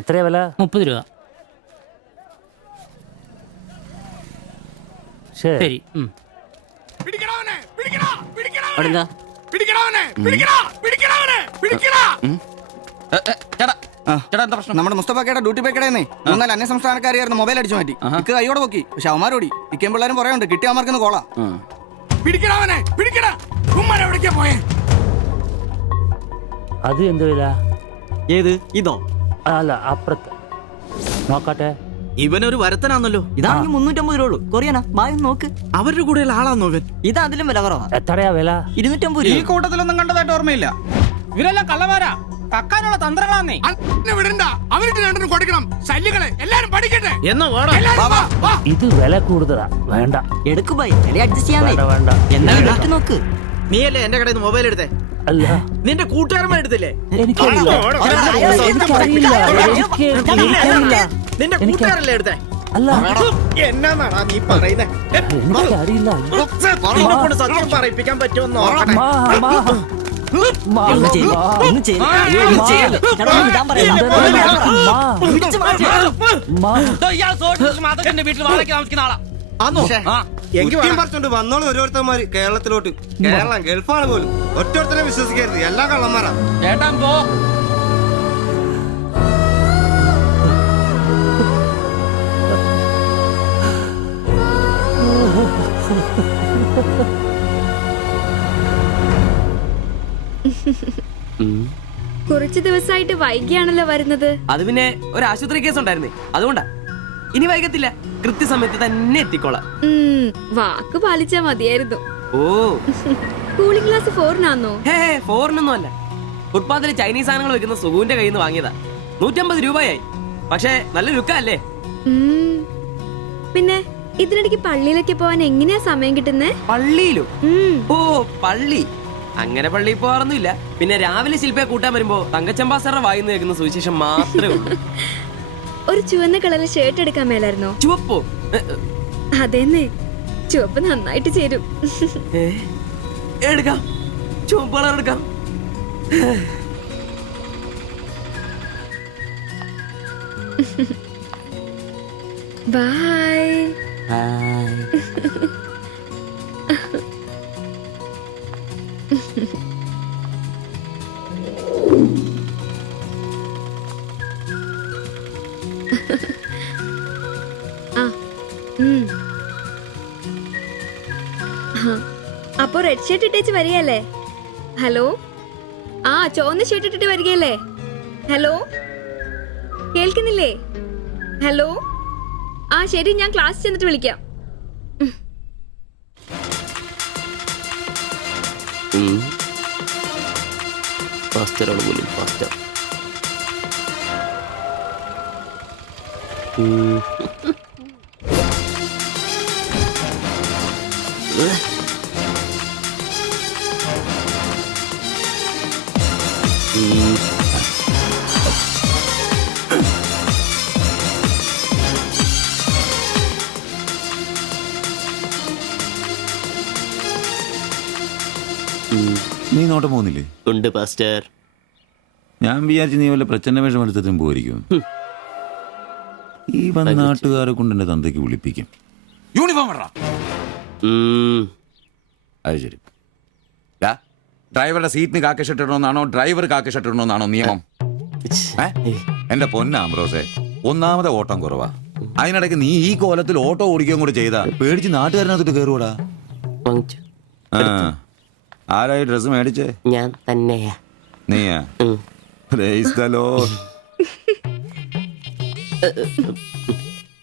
എത്രയാ വില? 30 രൂപ. ശരി. നമ്മുടെ മുസ്തഫക്കയുടെ ഡ്യൂട്ടി പേക്കടേന്നേ 3-4 അന്യ സംസ്ഥാനക്കാരിയായിരുന്നു മൊബൈൽ അടിച്ചു മാറ്റി. ഇക്ക് കൈയോടെ നോക്കി, പക്ഷെ അവന്മാരോടി ഇക്കേം പിള്ളേരും പറയാനുണ്ട് കിട്ടിയ അവന്മാർക്കൊന്ന് കോളാ. അത് എന്ത് വില? ഏത് ഇതോ? അല്ല അപ്പുറത്ത് നോക്കട്ടെ. ഇവനൊരു വരത്തനാന്നല്ലോ. ഇതാണെങ്കിൽ 350 രൂപ ഉള്ളൂ. കൊറിയനാ ബായ് നോക്ക്. അവരുടെ കൂടെ ആളാന്നോ ഇവൻ? ഇത് അതിലും വില കുറവാ. എത്രയാ വില? 250 ഈ രൂപ. കൂട്ടത്തിലൊന്നും കണ്ടതായിട്ട് ഓർമ്മയില്ല. ഇവരെല്ലാം കള്ളമാരാ, കക്കാനുള്ള തന്ത്രങ്ങളാന്നേ. എന്നാ വാടാ. ഇത് വില കൂടുതലാ, വേണ്ട. എടുക്കു ബായ്, വില അഡ്ജസ്റ്റ് ചെയ്യാന്നേ. വേണ്ട വേണ്ട. എന്നാ ഉണ്ടാക്കി നോക്ക്. നീയല്ലേ എന്റെ കടയിൽ നിന്ന് മൊബൈൽ എടുത്തേ? അല്ല, നിന്റെ കൂട്ടുകാരന്മാർ എടുത്തില്ലേ? എനിക്കറിയില്ല. നിന്റെ കൂട്ടുകാരല്ലേ എടുത്തേ? അല്ല, എന്നാണാ നീ പറയുന്നേ? എനിക്കറിയില്ല. നിന്നെ കൊണ്ട് സത്യം പറയിപ്പിക്കാൻ പറ്റുമെന്ന് നോക്കട്ടെ. ഒന്ന് ചെയ്യ്, ഒന്ന് ചെയ്യ്. ഒന്ന് ചെയ്യല്ലേ. ചേട്ടാ, ഒന്ന് വിടാൻ പറയണ്ട. പിടിച്ച് മാറ്റ്. ഇയാൾ സോഷ്യലിസ്റ്റ് മാതൃകന്റെ വീട്ടിൽ വാടകയ്ക്ക് താമസിക്കുന്ന ആളാ. ആന്നോ? പറിച്ചോണ്ട് വന്നോളൂ ഓരോരുത്തന്മാര് കേരളത്തിലോട്ട്. കേരളം ഗൾഫാണ് പോലും. ഒറ്റൊരുത്തരെ വിശ്വസിക്കരുത്, എല്ലാ കള്ളന്മാരാ. ചേട്ടാ പോ. കുറച്ചു ദിവസമായിട്ട് വൈകിയാണല്ലോ വരുന്നത്. അത് പിന്നെ ഒരു ആശുപത്രി കേസ് ഉണ്ടായിരുന്നേ, അതുകൊണ്ടാ. ഇനി വൈകത്തില്ല, കൃത്യസമയത്ത് തന്നെ എത്തിക്കോളാം. വാക്ക് പാലിച്ചാ മതിയായിരുന്നു. ഓ, കൂളിംഗ് ഗ്ലാസ് 4-നാന്നോ? ഹേ ഫോറിനൊന്നും അല്ല. ഫുട്പാത്തില് ചൈനീസ് സാധനങ്ങൾ വെക്കുന്ന സുഗുവിന്റെ കയ്യിൽ നിന്ന് വാങ്ങിയതാ. 150 രൂപയായി. പക്ഷെ നല്ല ലുക്കല്ലേ? പിന്നെ ഇതിനിടയ്ക്ക് പള്ളിയിലൊക്കെ പോവാൻ എങ്ങനെയാ സമയം കിട്ടുന്നേ? പള്ളിയിലോ? ഓ, പള്ളി അങ്ങനെ പള്ളി പോവാറൊന്നുമില്ല. പിന്നെ രാവിലെ ശില്പയെ കൂട്ടാൻ വരുമ്പോ തങ്കച്ചമ്പാസറുടെ വായിന്ന് കേൾക്കുന്ന സുവിശേഷം മാത്രമേ ഉള്ളൂ. ഒരു ചുവന്ന കളറിൽ ഷർട്ട് എടുക്കാൻ മേലായിരുന്നോ? ചുവപ്പോ? അതെന്നെ, ചുവപ്പ് നന്നായിട്ട് ചേരും. എടുക്കാം, ചുവപ്പ് കളർ എടുക്കാം. ബൈ. അപ്പൊ റെഡ് ഷർട്ട് ഇട്ടേച്ച് വരികയല്ലേ? ഹലോ, ആ ചുവന്ന ഷർട്ട് ഇട്ടിട്ട് വരികയല്ലേ? ഹലോ, കേൾക്കുന്നില്ലേ? ഹലോ, ആ ശരി, ഞാൻ ക്ലാസ് ചെന്നിട്ട് വിളിക്കാം. നീ നോട്ടം പോകുന്നില്ലേ? ഉണ്ട് പാസ്റ്റർ. ഞാൻ വിചാരിച്ചു നീ വല്ല പ്രച്ഛന്ന വേഷം എടുത്തിട്ടും പോയിരിക്കും. ഈ വന്ന നാട്ടുകാരെ കൊണ്ട് എന്റെ തന്തയ്ക്ക് വിളിപ്പിക്കും. യൂണിഫോം ഇടറാ. അത് ശരി. ഡ്രൈവറുടെ സീറ്റിന് കാക്ക ഷർട്ട് ഇടണമെന്നാണോ ഡ്രൈവർ കാക്ക ഷർട്ട് ഇടണമെന്നാണോ നിയമം? എന്റെ പൊന്നാംബ്രോസേ, ഒന്നാമത്തെ ഓട്ടം കുറവാ. അതിനിടയ്ക്ക് നീ ഈ കോലത്തിൽ ഓട്ടോ ഓടിക്കുകയും കൂടെ ചെയ്താ പേടിച്ച് നാട്ടുകാരനകത്തോട്ട് കയറുകൂടാ. ആരായി ഡ്രസ് മേടിച്ചേ? ഞാൻ തന്നെയാ. നീയാ?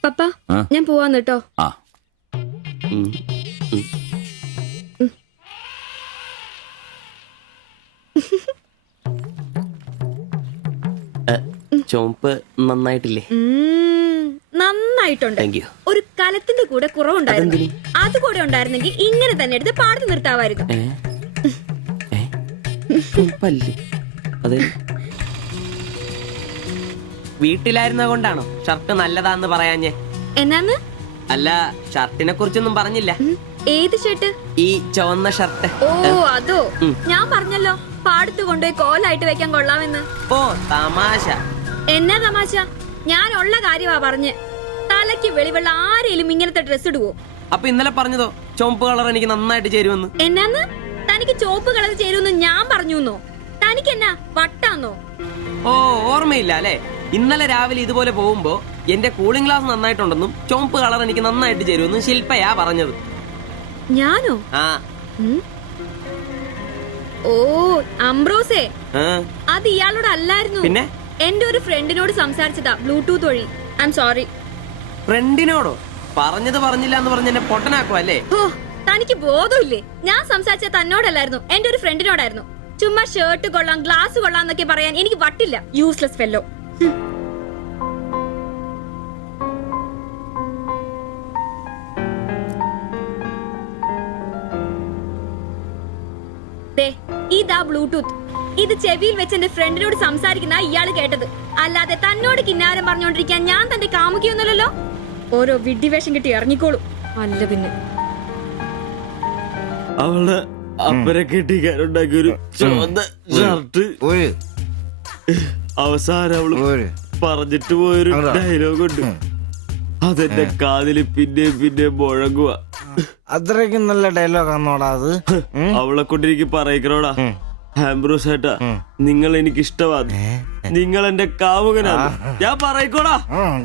പപ്പ, ഞാൻ പോവാന്ന് കേട്ടോ. ആ, ചോപ്പ് നന്നായിട്ടില്ലേ? നന്നായിട്ടുണ്ട്. ഒരു കലത്തിന്റെ കൂടെ കുറവുണ്ടായിരുന്നു. അതുകൂടെ ഉണ്ടായിരുന്നെങ്കിൽ ഇങ്ങനെ തന്നെ എടുത്ത് പാടത്ത് നിർത്താമായിരുന്നു. വീട്ടിലായിരുന്ന കൊണ്ടാണോ ഷർട്ട് നല്ലതാന്ന് പറയാഞ്ഞേ? എന്നാന്ന്? അല്ല, ഷർട്ടിനെ കുറിച്ചൊന്നും പറഞ്ഞില്ല. ഏത് ഷർട്ട്? ഈ ചുവന്ന ഷർട്ട്. ഓ അതോ, ഞാൻ പറഞ്ഞല്ലോ പാടത്ത് കൊണ്ടുപോയി കോലായിട്ട് വെക്കാൻ കൊള്ളാമെന്ന്. ഓ തമാശ. എന്നാ തമാശ? ഞാൻ ഉള്ള കാര്യമാ പറഞ്ഞ്. തലയ്ക്ക് വെളിവുള്ള ആരെങ്കിലും ഇങ്ങനത്തെ ഡ്രസ് ഇടുവോ? അപ്പൊ ഇന്നലെ പറഞ്ഞതോ ചുവപ്പ് കളർ എനിക്ക് നന്നായിട്ട് ചേരുമെന്ന്? എന്നാന്ന്? തനിക്ക് ചോപ്പ് കളർ ചേരുമെന്ന് ഞാൻ പറഞ്ഞുന്നോ? തനിക്ക് എന്നാ വട്ടാന്നോ? ഓ, ഓർമ്മയില്ല അല്ലേ? ഇന്നലെ രാവിലെ ഇതുപോലെ പോകുമ്പോ എന്റെ കൂളിംഗ് ഗ്ലാസ് നന്നായിട്ടുണ്ടെന്നും ചുവപ്പ് കളർ എനിക്ക് നന്നായിട്ട് ചേരുമെന്നും ശില്പയാ പറഞ്ഞത്. ഞാനോ? ആ. ഓ, അംബ്രോസേ, ആ. അത് ഇയാളോട് അല്ലായിരുന്നു. പിന്നെ? എന്റെ ഒരു ഫ്രണ്ടിനോട് സംസാരിച്ചതാ, ബ്ലൂടൂത്ത് വഴി. I am sorry. ഫ്രണ്ടിനോടോ? പറഞ്ഞത് പറഞ്ഞില്ല എന്ന് പറഞ്ഞ് എന്നെ പൊട്ടനാക്കും അല്ലേ? ഓ, തനിക്ക് ബോധമില്ലേ? ഞാൻ സംസാരിച്ച തന്നോടല്ലായിരുന്നു, എന്റെ ഒരു ഫ്രണ്ടിനോടായിരുന്നു. ചുമ്മാ ഷർട്ട് കൊള്ളാം, ഗ്ലാസ് കൊള്ളാം എന്നൊക്കെ പറയാൻ എനിക്ക് വട്ടില്ല. Useless fellow. ഇതാ ബ്ലൂടൂത്ത്. ഇത് ചെവിയിൽ വെച്ച് എന്റെ ഫ്രണ്ടിനോട് സംസാരിക്കുന്ന ഇയാള് കേട്ടത്. അല്ലാതെ തന്നോട് കിന്നാരം പറഞ്ഞോണ്ടിരിക്കാൻ ഞാൻ തന്റെ കാമുകിയൊന്നുമല്ലല്ലോ. ഓരോ വിഡ്ഢിവേഷം കിട്ടി ഇറങ്ങിക്കോളൂ. അല്ല പിന്നെ അവള് അപ്പനെ കെട്ടിക്കാനുണ്ടാക്കിയ ഒരു ചുവന്ന ഷർട്ട് അവസാനം അവള് പറഞ്ഞിട്ട് പോയൊരു ഡയലോഗ് ഉണ്ട്. അതെന്റെ കാതില് പിന്നെ പിന്നെ മുഴങ്ങുക. അത്രയ്ക്കും നല്ല ഡയലോഗ് ആണോടാ അത്? അവളെ കൊണ്ട് എനിക്ക് പറയിക്കണോടാ, ആംബ്രോസ് ഏട്ടാ, നിങ്ങൾ എനിക്ക് ഇഷ്ടമാണ്, നിങ്ങൾ എന്റെ കാമുകനാണ്, ഞാൻ പറയിക്കോടാ.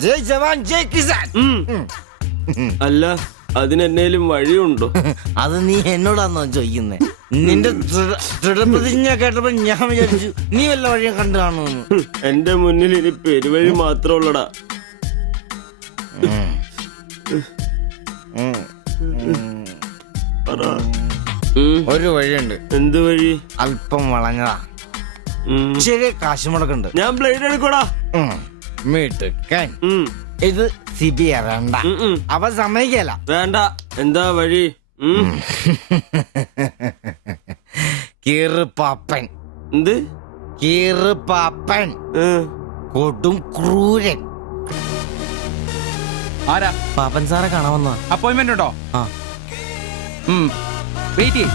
ജയ് ജവാൻ ജയ് കിസാൻ. അല്ല, അതിനെന്നേലും വഴിയുണ്ടോ? അത് നീ എന്നോടാന്നോ ചോദിക്കുന്നേ? നിന്റെ ദൃഢപ്രതിജ്ഞ കേട്ടപ്പോ ഞാൻ വിചാരിച്ചു നീ വല്ല വഴിയും കണ്ടു കാണുമെന്ന്. എന്റെ മുന്നിൽ ഇനി പെരുവഴി മാത്രം ഉള്ളടാ. ഒരു വഴിയുണ്ട്. എന്ത് വഴി? അല്പം വളഞ്ഞതാ, ചെറിയ കാശുമുടക്കുണ്ട്. ഞാൻ ബ്ലേഡ് എടുക്കോടാ. മീട്ടുക്കാൻ ഇത് സിബി വേണ്ട, അവ സമ്മതിക്കല. വേണ്ട. എന്താ വഴി? കീറുപാപ്പൻ. എന്ത് കീറുപാപ്പൻ? കൊടും ക്രൂരൻ. ആരാ? പാപ്പൻ സാറെ കാണാൻ വന്നാ. അപ്പോയിന്റ്മെന്റ് ഉണ്ടോ? ആ, വെയിറ്റ് ചെയ്യ്.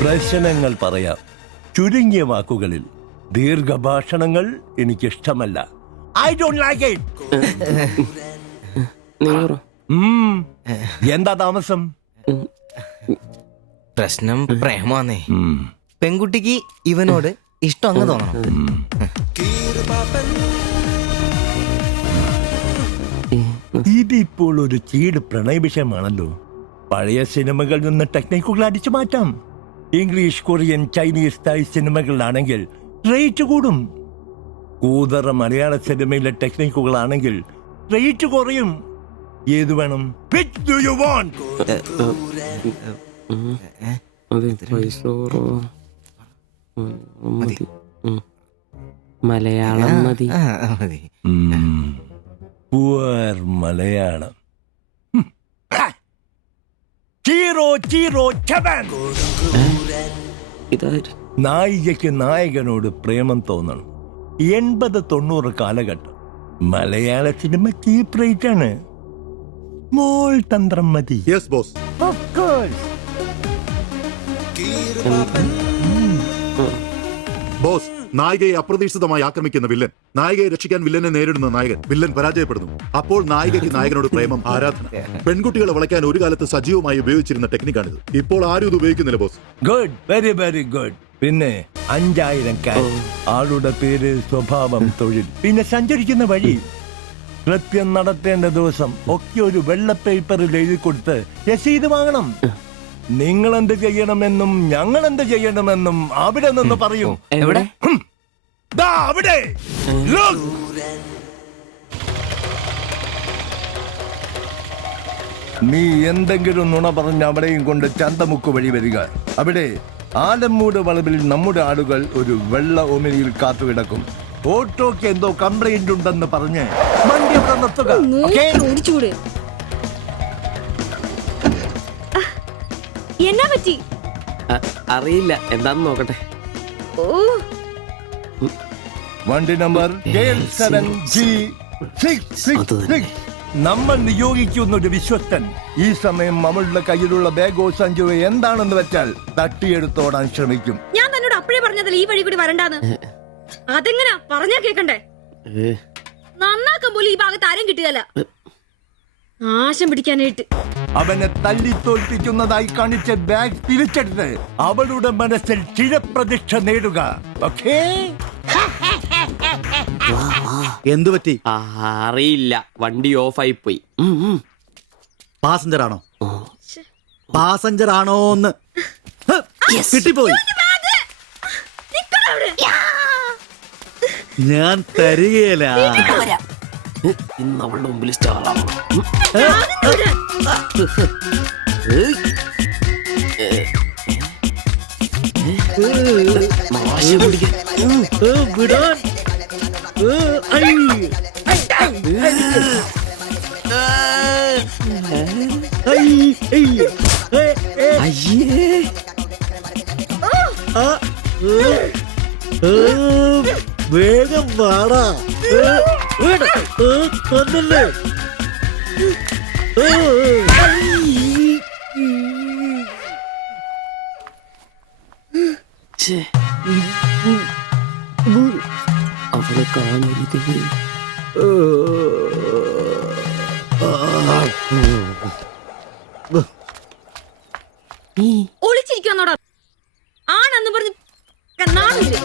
പ്രശ്നങ്ങൾ പറയാം ചുരുങ്ങിയ വാക്കുകളിൽ. ദീർഘഭാഷണങ്ങൾ എനിക്കിഷ്ടമല്ല. I don't like it. എന്താ താമസം? പ്രശ്നം പ്രേമാന്നേ. പെൺകുട്ടിക്ക് ഇവനോട് ഇഷ്ടം അങ്ങ് തോന്നണം. ഇതിപ്പോൾ ഒരു ചീട് പ്രണയ വിഷയമാണല്ലോ. പഴയ സിനിമകളിൽ നിന്ന് ടെക്നിക്കുകൾ അടിച്ചു മാറ്റാം. ഇംഗ്ലീഷ്, കൊറിയൻ, ചൈനീസ്, തായ് സിനിമകളിലാണെങ്കിൽ റേറ്റ് കൂടും. കൂതറ മലയാള സിനിമയിലെ ടെക്നിക്കുകളാണെങ്കിൽ റേറ്റ് കുറയും. ഏത് വേണം? Which do you want? Malayalam മതി. പുവർ മലയാളം. ചീറോ ചീറോ ചവൻ. നായികയ്ക്ക് നായകനോട് പ്രേമം തോന്നണം. 80-90 കാലഘട്ടം മലയാള സിനിമ ചീപ്പ് റേറ്റ് ആണ്. സ്മോൾ തന്ത്രം മതി. Yes boss. Of course. Boss, നായികയെ അപ്രതീക്ഷിതമായി ആക്രമിക്കുന്ന വില്ലൻ, നായികയെ രക്ഷിക്കാൻ വില്ലനെ നേരിടുന്ന നായകൻ, വില്ലൻ പരാജയപ്പെടുന്നു. അപ്പോൾ നായികയ്ക്ക് നായകനോട് പ്രേമം, ആരാധന. പെൺകുട്ടികളെ വളയ്ക്കാൻ ഒരു കാലത്ത് സജീവമായി ഉപയോഗിച്ചിരുന്ന ടെക്നിക്കാണിത്. ഇപ്പോൾ ആരും ഇത് ഉപയോഗിക്കുന്നില്ല boss. Good, very very good. പിന്നെ 5000 ക്യാഷ്, ആളുടെ പേര്, സ്വഭാവം, തൊഴിൽ, പിന്നെ സഞ്ചരിക്കുന്ന വഴി, കൃത്യം നടത്തേണ്ട ദിവസം ഒക്കെ ഒരു വെള്ള പേപ്പറിൽ എഴുതി കൊടുത്ത് രസീത് വാങ്ങണം. നിങ്ങൾ എന്ത് ചെയ്യണമെന്നും ഞങ്ങൾ എന്ത് ചെയ്യണമെന്നും അവിടെ നിന്ന് പറയും. എവിടെ? അവിടെ. നീ എന്തെങ്കിലും നുണ പറഞ്ഞ് അവിടെയും കൊണ്ട് ചന്തമുക്ക് വഴി വരിക. അവിടെ ആലമ്മൂട് വളവിൽ നമ്മുടെ ആളുകൾ ഒരു വെള്ള ഓമിനിയിൽ കാത്തുകിടക്കും. ഓട്ടോക്ക് എന്തോ കംപ്ലൈന്റ് ഉണ്ടെന്ന് പറഞ്ഞ് വണ്ടി അവിടെ നിർത്തുക. ഓടിച്ചൂട്. എന്നാ പറ്റി? അറിയില്ല, എന്താന്ന് നോക്കട്ടെ. ഓ, വണ്ടി നമ്പർ 7G666. നമ്മൾ നിയോഗിക്കുന്ന ഒരു വിശ്വസ്തൻ ഈ സമയം അവളുടെ കയ്യിലുള്ള ബാഗോ സഞ്ചോ എന്താണെന്ന് വെച്ചാൽ തട്ടിയെടുത്തോടാൻ ശ്രമിക്കും. ഞാൻ തന്നോട് അപ്പഴേ പറഞ്ഞതിൽ ഈ വഴി കൂടി വരണ്ടാന്ന്. അതെങ്ങനാ പറഞ്ഞാ കേക്കണ്ടേ? നന്നാക്കാൻ പോലും ഈ ഭാഗത്ത് ആരും കിട്ടുകയല്ല. നാശം പിടിക്കാനായിട്ട് അവനെ തല്ലി തോൽപ്പിക്കുന്നതായി കാണിച്ച ബാഗ് തിരിച്ചെടുത്ത് അവളുടെ മനസ്സിൽ ചിരപ്രതീക്ഷ നേടുക. ഓക്കേ? എന്തു പറ്റി? അറിയില്ല, വണ്ടി ഓഫായി പോയി. പാസഞ്ചർ ആണോ? പാസഞ്ചർ ആണോന്ന് കിട്ടിപ്പോയി. ഞാൻ തരികയില്ല. ഇന്ന് അവളുടെ മുമ്പിൽ സ്റ്റാറാണ്. വിടാൻ വേഗം വാടാ. കൊന്നല്ലേ. അവളെ കാണരുത്. ഒളിച്ചിരിക്കുന്നോടാ ആണെന്ന് പറഞ്ഞ് നാളില്ലേ?